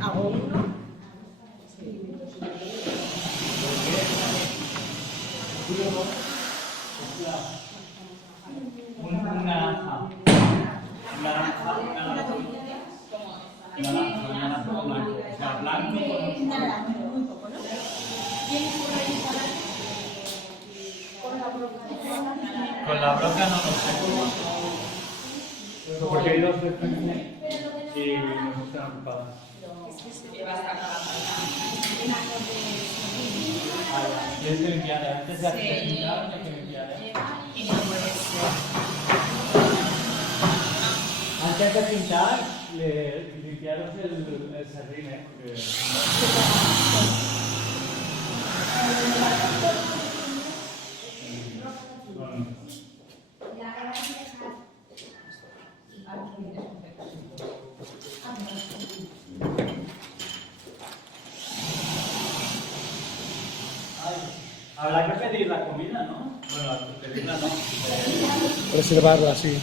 Hago uno. Con la broca no lo sé. Porque hay dos de frente y nos están ocupadas. Tienes que limpiar, antes de hacer pintar hay que limpiar. Y no puede ser. Antes de pintar, limpiaros el serrín, Habrá que pedir la comida, ¿no? Bueno, pedirla no. Reservarla, sí.